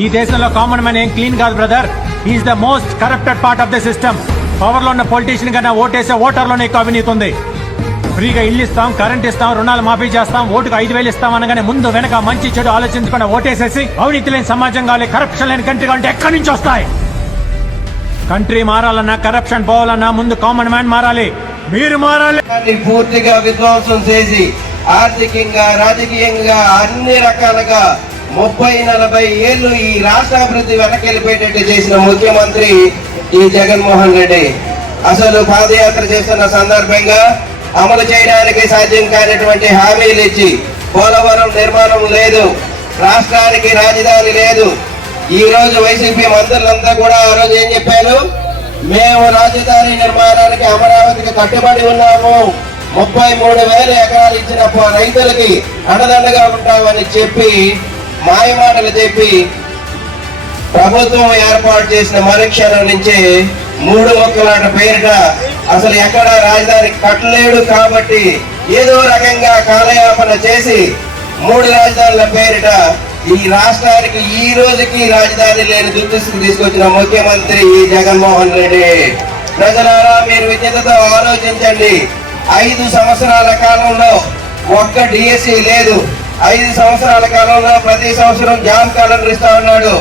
ఈ దేశంలో common man ఏం క్లీన్ కాదు brother. Is the most corrupted part of the system. Power లో ఉన్న పొలిటీషియన్ కన్నా ఓటేసే ఓటర్లోనే ఎక్కువ అవినీతి ఉంది. ఫ్రీగా ఇల్లు ఇస్తాం, కరెంట్ ఇస్తాం, రుణాలు మాఫీ చేస్తాం, ఓటుకు 5,000 ఇస్తాం అనగానే ముందు వెనక మంచి చెడు ఆలోచించకుండా ఓటేసేసి అవినీతి లేని సమాజం కావాలి, కరప్షన్ లేని కంట్రీ కావాలంటే ఎక్కడి నుంచి వస్తాయి? కంట్రీ మారాలన్నా, కరప్షన్ పోవాలన్నా ముందు కామన్ మ్యాన్ మారాలి. మీరు మారాలి. పూర్తిగా విధ్వంసం చేసి ఆర్థికంగా, రాజకీయంగా అన్ని రకాలుగా 30-40 ఏళ్లు ఈ రాష్ట్ర అభివృద్ధి వెనకెళ్ళిపోయేటట్టు చేసిన ముఖ్యమంత్రి ఈ జగన్మోహన్ రెడ్డి. అసలు పాదయాత్ర చేస్తున్న సందర్భంగా అమలు చేయడానికి సాధ్యం కానటువంటి హామీలు ఇచ్చి పోలవరం నిర్మాణం లేదు, రాష్ట్రానికి రాజధాని లేదు. ఈ రోజు వైసీపీ మంత్రులంతా కూడా ఆ రోజు ఏం చెప్పారు? మేము రాజధాని నిర్మాణానికి అమరావతికి కట్టుబడి ఉన్నాము, 33,000 ఎకరాలు ఇచ్చిన రైతులకి అండదండగా ఉంటామని చెప్పి మాయమాటలు చెప్పి ప్రభుత్వం ఏర్పాటు చేసిన మరుక్షణం నుంచి 3 ముక్కలాట పేరిట అసలు ఎక్కడ రాజధాని కట్టలేడు కాబట్టి ఏదో రకంగా కాలయాపన చేసి 3 రాజధానుల పేరిట ఈ రాష్ట్రానికి ఈ రోజుకి రాజధాని లేని దుస్థితికి తీసుకొచ్చిన ముఖ్యమంత్రి జగన్మోహన్ రెడ్డి. ప్రజలారా, మీరు విజ్ఞతతో ఆలోచించండి. 5 సంవత్సరాల కాలంలో ఒక్క డిఎస్సి లేదు. 5 సంవత్సరాల కాలంలో ప్రతి సంవత్సరం జాబ్ క్యాలెండర్ ఇస్తా ఉన్నాడు.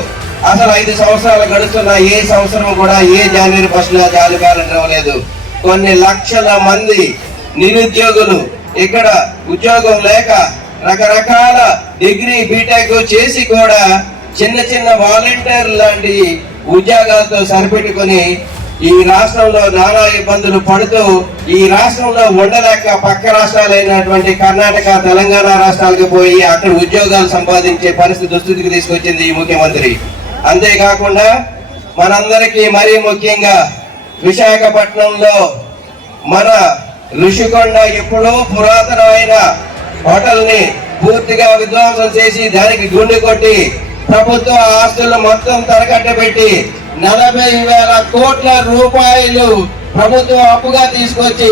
అసలు 5 సంవత్సరాలు గడుస్తున్నా ఏ సంవత్సరం కూడా ఏ జనవరి 1st జాబ్ క్యాలెండర్ ఇవ్వలేదు. కొన్ని లక్షల మంది నిరుద్యోగులు ఇక్కడ ఉద్యోగం లేక రకరకాల డిగ్రీ బీటెక్ చేసి కూడా చిన్న చిన్న వాలంటీర్ లాంటి ఉద్యోగాలతో సరిపెట్టుకుని ఈ రాష్ట్రంలో నానా ఇబ్బందులు పడుతూ ఈ రాష్ట్రంలో ఉండలేక పక్క రాష్ట్రాలైనటువంటి కర్ణాటక, తెలంగాణ రాష్ట్రాలకు పోయి అక్కడ ఉద్యోగాలు సంపాదించే పరిస్థితి దుస్థితికి తీసుకొచ్చింది ఈ ముఖ్యమంత్రి. అంతేకాకుండా మనందరికీ మరీ ముఖ్యంగా విశాఖపట్నంలో మన ఋషికొండ ఎప్పుడో పురాతనమైన హోటల్ ని పూర్తిగా విధ్వంసం చేసి దానికి గుండె కొట్టి ప్రభుత్వ ఆస్తులు మొత్తం తరకట్ట పెట్టి 40,000 కోట్ల రూపాయలు ప్రభుత్వం అప్పుగా తీసుకొచ్చి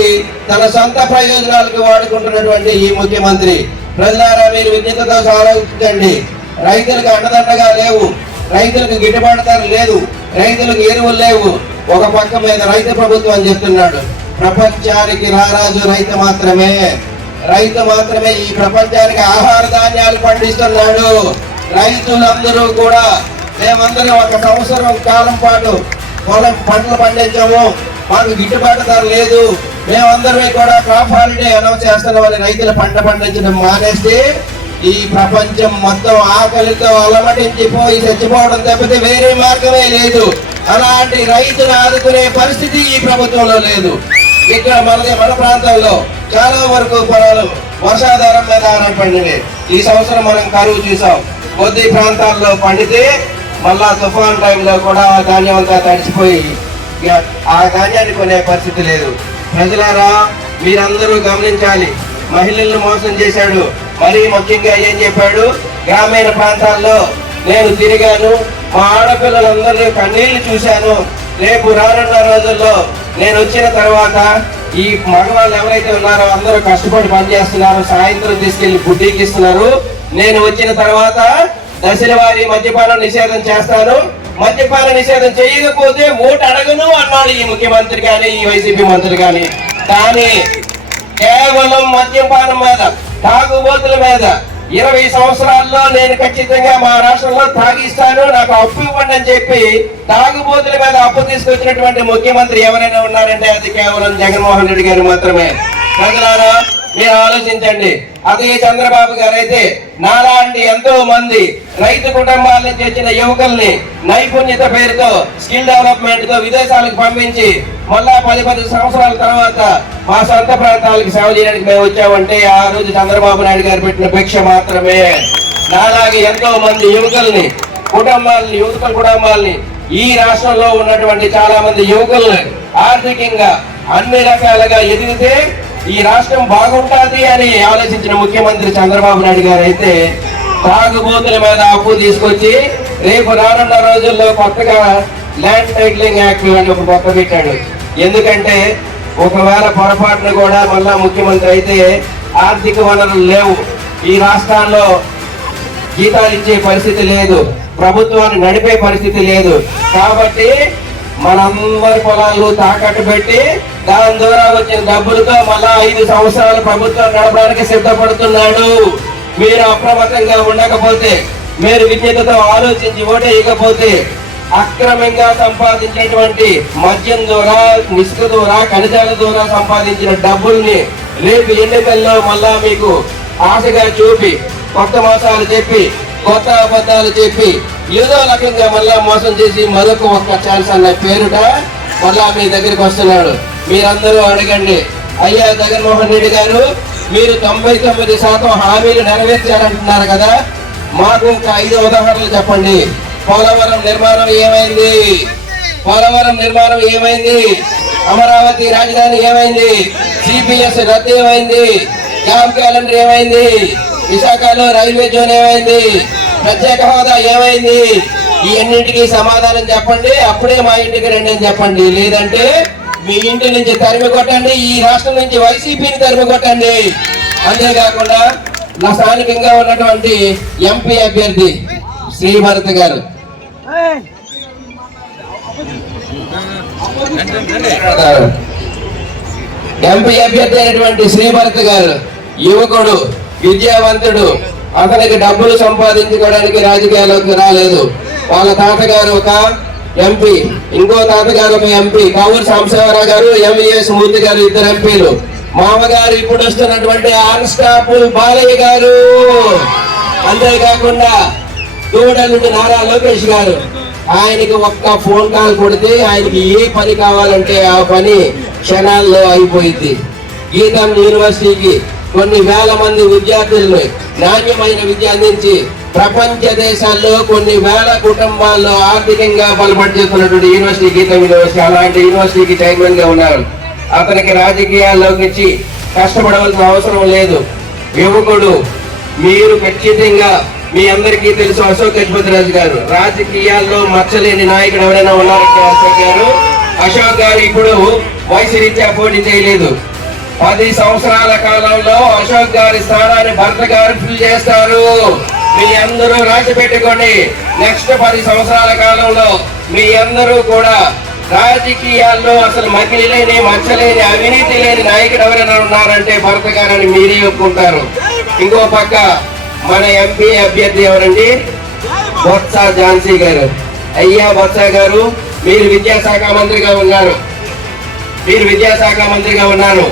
తన సొంత ప్రయోజనాలకు వాడుకుంటున్నటువంటి ఈ ముఖ్యమంత్రి. ప్రజలారా, మీరు విజ్ఞతతో ఆలోచించండి. రైతులకు అండదండగా లేవు, రైతులకు గిట్టుబాటు ధర లేదు, రైతులకు ఎరువులు లేవు. ఒక పక్క మీద రైతు ప్రభుత్వం అని చెప్తున్నాడు. ప్రపంచానికి రారాజు రైతు మాత్రమే. రైతు మాత్రమే ఈ ప్రపంచానికి ఆహార ధాన్యాలు పండిస్తున్నాడు. రైతులందరూ కూడా మేమందరం 1 సంవత్సరం కాలం పాటు పంటలు పండించాము, మాకు గిట్టుబాటు ధర లేదు, మేమందరం కూడా క్రాప్ హాలిడే అనౌన్స్ చేస్తున్నామని రైతులు పంట పండించడం మానేస్తే ఈ ప్రపంచం మొత్తం ఆకలితో అలమటించిపోయి చచ్చిపోవడం తప్పితే వేరే మార్గమే లేదు. అలాంటి రైతును ఆదుకునే పరిస్థితి ఈ ప్రభుత్వంలో లేదు. ఇక్కడ మన ప్రాంతంలో చాలా వరకు పొలాలు వర్షాధారం మీద ఆధారపడినవి. ఈ సంవత్సరం మనం కరువు చూసాం. కొద్ది ప్రాంతాల్లో పండితే మళ్ళా తుఫాన్ టైంలో కూడా ధాన్యం అంతా తడిచిపోయి ఆ ధాన్యాన్ని కొనే పరిస్థితి లేదు. ప్రజలారా, మీరందరూ గమనించాలి. మహిళలను మోసం చేశాడు. మరీ ముఖ్యంగా ఏం చెప్పాడు? గ్రామీణ ప్రాంతాల్లో నేను తిరిగాను, మా ఆడపిల్లలందరినీ కన్నీళ్లు చూశాను. రేపు రానున్న రోజుల్లో నేను వచ్చిన తర్వాత ఈ మగవాళ్ళు ఎవరైతే ఉన్నారో అందరూ కష్టపడి పనిచేస్తున్నారు, సాయంత్రం తీసుకెళ్లి బుడ్డీకి ఇస్తున్నారు. నేను వచ్చిన తర్వాత దశల వారీ మద్యపాన నిషేధం చేస్తాను, మద్యపాన నిషేధం చేయకపోతే ఓటు అడగను అన్నాడు ఈ ముఖ్యమంత్రి కానీ ఈ వైసీపీ మంత్రి కానీ. కానీ కేవలం మద్యపానం మీద, తాగుబోతుల మీద 20 సంవత్సరాల్లో నేను ఖచ్చితంగా మా రాష్ట్రంలో తాగిస్తాను, నాకు అప్పు ఇవ్వండి అని చెప్పి తాగుబోతుల మీద అప్పు తీసుకొచ్చినటువంటి ముఖ్యమంత్రి ఎవరైనా ఉన్నారంటే అది కేవలం జగన్మోహన్ రెడ్డి గారు మాత్రమే. ప్రజలారా, మీరు ఆలోచించండి. అదే చంద్రబాబు గారు అయితే నాలాంటి ఎంతో మంది రైతు కుటుంబాల నుంచి వచ్చిన యువకుల్ని నైపుణ్యత పేరుతో, స్కిల్ డెవలప్మెంట్ తో విదేశాలకు పంపించి మళ్ళా 10 సంవత్సరాల తర్వాత మా సొంత ప్రాంతాలకు సేవ చేయడానికి మేము వచ్చామంటే ఆ రోజు చంద్రబాబు నాయుడు గారు పెట్టిన భిక్ష మాత్రమే. నాలాగే ఎంతో మంది యువకుల కుటుంబాలని ఈ రాష్ట్రంలో ఉన్నటువంటి చాలా మంది యువకుల్ని ఆర్థికంగా అన్ని రకాలుగా ఎదిగితే ఈ రాష్ట్రం బాగుంటుంది అని ఆలోచించిన ముఖ్యమంత్రి చంద్రబాబు నాయుడు గారు అయితే తాగుబోతుల మీద అప్పు తీసుకొచ్చి రేపు రానున్న రోజుల్లో కొత్తగా ల్యాండ్ టైటిలింగ్ యాక్ట్ అని ఒక కొత్త పెట్టాడు. ఎందుకంటే ఒకవేళ పొరపాటును కూడా మళ్ళా ముఖ్యమంత్రి అయితే ఆర్థిక వనరులు లేవు, ఈ రాష్ట్రాల్లో జీతాలు ఇచ్చే పరిస్థితి లేదు, ప్రభుత్వాన్ని నడిపే పరిస్థితి లేదు. కాబట్టి మనందరి పొలాలు తాకట్టు పెట్టి దాని ద్వారా వచ్చిన డబ్బులతో మళ్ళా 5 సంవత్సరాలు ప్రభుత్వం నడపడానికి సిద్ధపడుతున్నాడు. మీరు అప్రమత్తంగా ఉండకపోతే, మీరు విజ్ఞతతో ఆలోచించి ఓటేయకపోతే అక్రమంగా సంపాదించినటువంటి మద్యం ద్వారా, ఇసుక ద్వారా, ఖనిజాల ద్వారా సంపాదించిన డబ్బుల్ని రేపు ఎన్నికల్లో మళ్ళా మీకు ఆశగా చూపి, కొత్త మోసాలు చెప్పి, కొత్త అబద్ధాలు చెప్పి, ఏదో రకంగా మళ్ళా మోసం చేసి మరొక ఒక్క ఛాన్స్ అన్న పేరుట మళ్ళా మీ దగ్గరికి వస్తున్నాడు. మీరందరూ అడగండి, అయ్యా జగన్మోహన్ రెడ్డి గారు, మీరు 99% హామీలు నెరవేర్చారంటున్నారు కదా, మాకు ఒక 5 ఉదాహరణలు చెప్పండి. పోలవరం నిర్మాణం ఏమైంది? పోలవరం నిర్మాణం ఏమైంది? అమరావతి రాజధాని ఏమైంది? సిపిఎస్ రద్దు ఏమైంది? జాబ్ క్యాలెండర్ ఏమైంది? విశాఖలో రైల్వే జోన్ ఏమైంది? ప్రత్యేక హోదా ఏమైంది? ఈ అన్నింటికి సమాధానం చెప్పండి. అప్పుడే మా ఇంటికి రండి అని చెప్పండి. లేదంటే మీ ఇంటి నుంచి తరిమి కొట్టండి, ఈ రాష్ట్రం నుంచి వైసీపీని తరిమి కొట్టండి. అంతేకాకుండా నా స్థానికంగా ఉన్నటువంటి ఎంపీ అభ్యర్థి శ్రీభరత్ గారు, ఎంపీ అభ్యర్థి అయినటువంటి శ్రీభరత్ గారు యువకుడు, విద్యావంతుడు. అతనికి డబ్బులు సంపాదించుకోవడానికి రాజకీయాల్లోకి రాలేదు. వాళ్ళ తాతగారు ఒక ఎంపీ, ఇంకో తాతగారు ఒక ఎంపీ, కావూరు సాంబశివరావు గారు, ఎంవిఎస్ మూర్తి గారు, 2 ఎంపీలు. మామగారు ఇప్పుడు వస్తున్నటువంటి అన్స్టాపుల్ బాలయ్య గారు. అంతేకాకుండా దూడల నుండి నారా లోకేష్ గారు. ఆయనకి ఒక్క ఫోన్ కాల్ కొడితే ఆయనకి ఏ పని కావాలంటే ఆ పని క్షణాల్లో అయిపోయింది. గీతం యూనివర్సిటీకి కొన్ని వేల మంది విద్యార్థులను నాణ్యమైన విద్య అందించి ప్రపంచ దేశాల్లో కొన్ని వేల కుటుంబాల్లో ఆర్థికంగా బలపడుతున్నటువంటి యూనివర్సిటీ గీతం యూనివర్సిటీ. అలాంటి యూనివర్సిటీకి చైర్మన్ గా ఉన్నారు. అతనికి రాజకీయాల్లోకి వచ్చి కష్టపడవలసిన అవసరం లేదు. యువకుడు. మీరు ఖచ్చితంగా, మీ అందరికీ తెలుసు అశోక్ గజపతిరాజు గారు, రాజకీయాల్లో మచ్చలేని నాయకుడు ఎవరైనా ఉన్నారంటే అశోక్ గారు. అశోక్ గారు ఇప్పుడు వయసు రీత్యా పోటీ చేయలేదు. 10 సంవత్సరాల కాలంలో అశోక్ గారి స్థానాన్ని భర్త గారు ఫిల్ చేస్తారు. మీ అందరూ రాసి పెట్టుకోండి. నెక్స్ట్ 10 సంవత్సరాల కాలంలో మీ అందరూ కూడా రాజకీయాల్లో అసలు మకిలి లేని, మచ్చలేని, అవినీతి లేని నాయకుడు ఎవరైనా ఉన్నారంటే భర్త గారని మీరే ఒప్పుకుంటారు. ఇంకో పక్క మన ఎంపీ అభ్యర్థి ఎవరండి? బొత్స ఝాన్సీ గారు. అయ్యా బొత్స గారు, మీరు విద్యాశాఖ మంత్రిగా ఉన్నారు.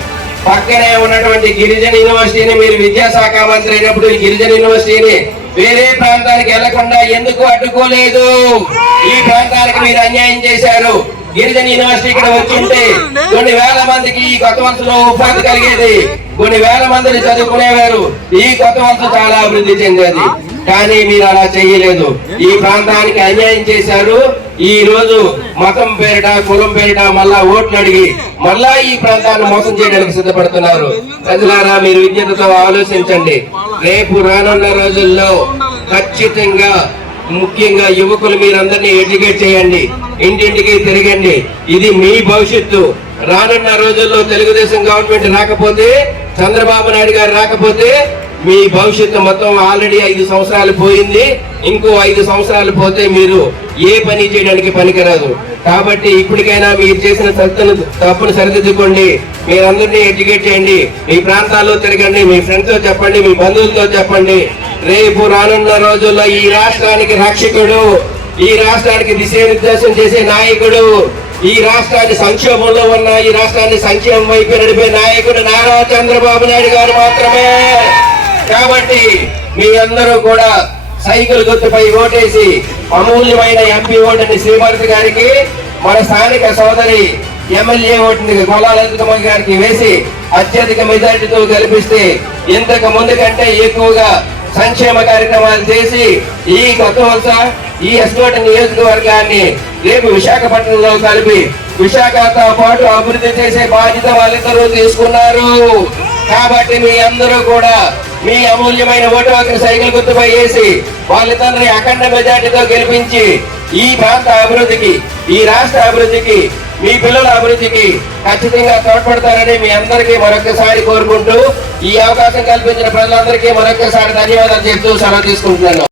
పక్కనే ఉన్నటువంటి గిరిజన యూనివర్సిటీని, మీరు విద్యాశాఖ మంత్రి అయినప్పుడు ఈ గిరిజన యూనివర్సిటీని వేరే ప్రాంతానికి వెళ్లకుండా ఎందుకు అడ్డుకోలేదు? ఈ ప్రాంతానికి మీరు అన్యాయం చేశారు. గిరిజన యూనివర్సిటీ ఇక్కడ వచ్చింటే కొన్ని వేల మందికి ఈ కొత్త వలసలో ఉపాధి కలిగేది, కొన్ని వేల మందిని చదువుకునేవారు. ఈ కొత్త వలస చాలా అభివృద్ధి చెందేది. కానీ మీరు అలా చేయలేదు. ఈ ప్రాంతానికి అన్యాయం చేశారు. ఈ రోజు మతం పేరిట, కులం పేరిట మళ్ళా ఓట్లు అడిగి మళ్ళా ఈ ప్రాంతాన్ని మోసం చేయడానికి సిద్ధపడుతున్నారు. ప్రజలారా, మీరు విజ్ఞతతో ఆలోచించండి. రేపు రానున్న రోజుల్లో ఖచ్చితంగా, ముఖ్యంగా యువకులు మీరందరినీ ఎడ్యుకేట్ చేయండి, ఇంటింటికి తిరగండి. ఇది మీ భవిష్యత్తు. రానున్న రోజుల్లో తెలుగుదేశం గవర్నమెంట్ రాకపోతే, చంద్రబాబు నాయుడు గారు రాకపోతే మీ భవిష్యత్తు మొత్తం ఆల్రెడీ 5 సంవత్సరాలు పోయింది. ఇంకో 5 సంవత్సరాలు పోతే మీరు ఏ పని చేయడానికి పనికిరాదు. కాబట్టి ఇప్పటికైనా మీరు చేసిన తప్పును సరిదిద్దుకోండి. మీరందరినీ ఎడ్యుకేట్ చేయండి, మీ ప్రాంతాల్లో తిరగండి, మీ ఫ్రెండ్స్ తో చెప్పండి, మీ బంధువులతో చెప్పండి. రేపు రానున్న రోజుల్లో ఈ రాష్ట్రానికి రక్షకుడు, ఈ రాష్ట్రానికి దిశానిర్దేశం చేసే నాయకుడు, ఈ రాష్ట్రాన్ని సంక్షోభంలో ఉన్న ఈ రాష్ట్రాన్ని సంక్షేమం వైపు నడిపే నాయకుడు నారా చంద్రబాబు నాయుడు గారు మాత్రమే. కాబట్టి మీ అందరూ కూడా సైకిల్ గుర్తుపై ఓటేసి అమూల్యమైన ఎంపీ ఓటుని శ్రీభరత్ గారికి, మన స్థానిక సోదరి ఎమ్మెల్యే ఓటుని గొల్లాలలితమ్మ గారికి వేసి అత్యధిక మెజారిటీతో గెలిపిస్తే ఇంతకు ముందు కంటే ఎక్కువగా సంక్షేమ కార్యక్రమాలు చేసి ఈ కొత్త వలస, ఈ ఎస్కోట నియోజకవర్గాన్ని రేపు విశాఖపట్నంలో కలిపి విశాఖతో పాటు అభివృద్ధి చేసే బాధ్యత వాళ్ళిద్దరూ తీసుకున్నారు. కాబట్టి మీ అందరూ కూడా మీ అమూల్యమైన ఓటు హక్కును సైకిల్ గుర్తుపై వేసి వాళ్ళిద్దరిని అఖండ మెజార్టీతో గెలిపించి ఈ ప్రాంత అభివృద్ధికి, ఈ రాష్ట్ర అభివృద్ధికి మీ పిల్లల అభివృద్ధికి ఖచ్చితంగా తోడ్పడతారని మీ అందరికీ మరొకసారి కోరుకుంటూ ఈ అవకాశం కల్పించిన ప్రజలందరికీ మరొకసారి ధన్యవాదాలు చెప్తూ సెలవు తీసుకుంటున్నాను.